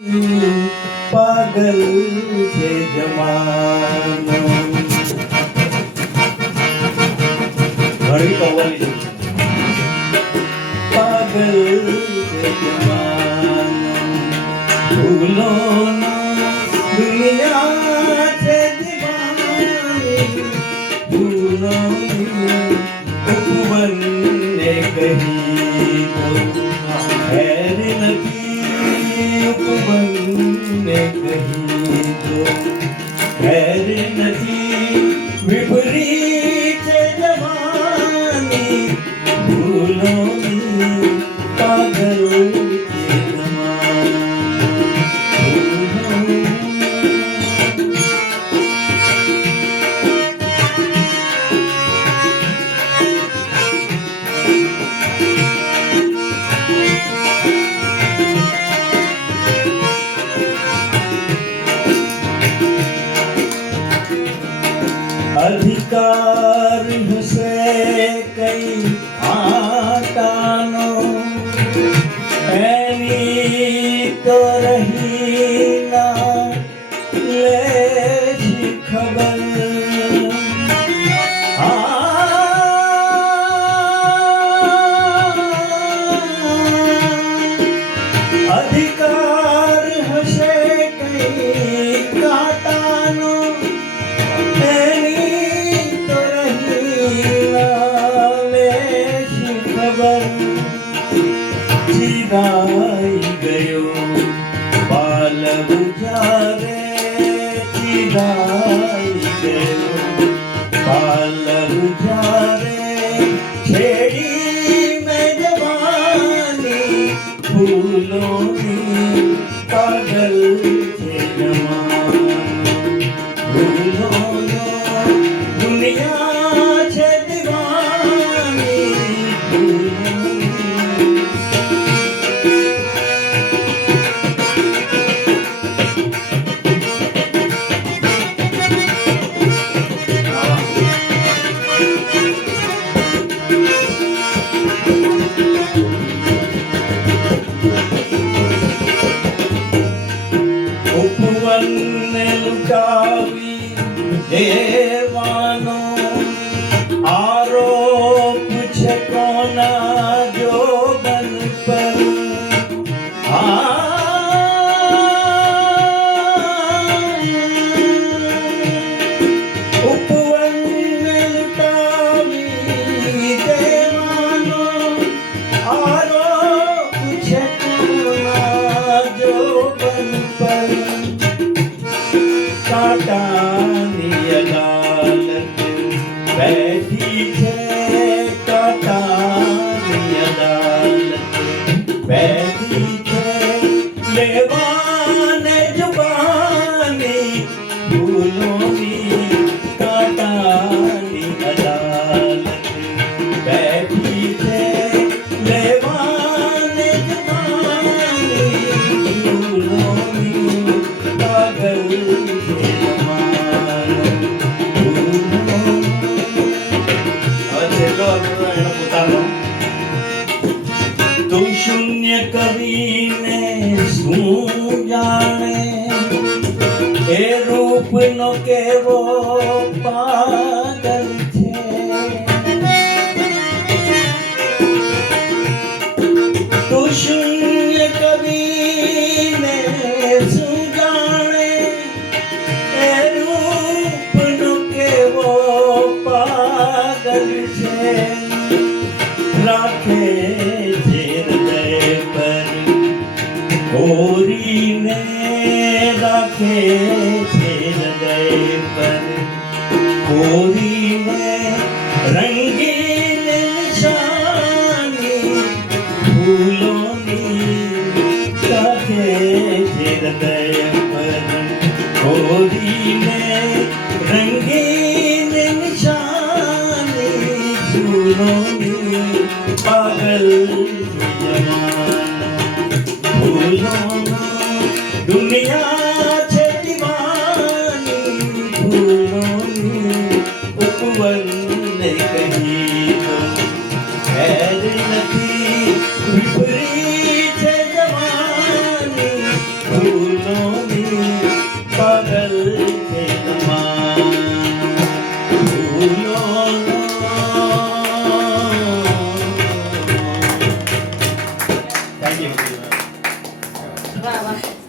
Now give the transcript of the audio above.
पागल છે જમાનો ઘણી કવ્વાલી છે પાગલ છે જમાનો ભૂલોનો દુનિયા છે દીવાની ભૂલોની ઉપવનને કહી દો હેર નથી ઉપવનને કહી દો હેર નથી વિપરીત જવાની ભૂલોની પાગલ છે જમાનો अधिकार हसे कई आटानो एनी तो रही ना ले खबर अधिकार हसे कई काटानो ચિરાઈ ગયો બાલવ જ્યારે ચિરાઈ ગયો બાલવ જ્યારે છેડી મેં જવાની ફૂલોની પાગલ છે જમાનો ફૂલોનો દુનિયા છે દીવાની ઉપવનને લૂંટાવી દેવાનો આરોપ છે કોના જોબન પર ઉપવનને લૂંટાવી દેવાનો આરોપ છે કોના જોબન પર કાંટાની અદાલત બેઠી છે કાંટાની અદાલત બેઠી છે લેવાને જુબાની ભૂલોની કાંટાની અદાલત બેઠી છે લેવાને જુબાની ભૂલોની પાગલ તું શૂન્ય કવિને શું જાણે એ રૂપનો કેવો પાગલ છે તું શૂન્ય કવિને શું જાણે એ રૂપનો કેવો પાગલ છે રાખે છે હૃદય પર કોરીને રાખે છે હૃદય પર કોરીને રંગીન નિશાની ફૂલોની રાખે છે હૃદય પર કોરીને રંગીન નિશાની ફૂલોની પાગલ જમાનો ફૂલોનો દુનિયા છે દીવાની ફૂલોની ઉપવનને કહી દો હેર નથી વિપરીત જવાની થેન્ક યુ વાહ વાહ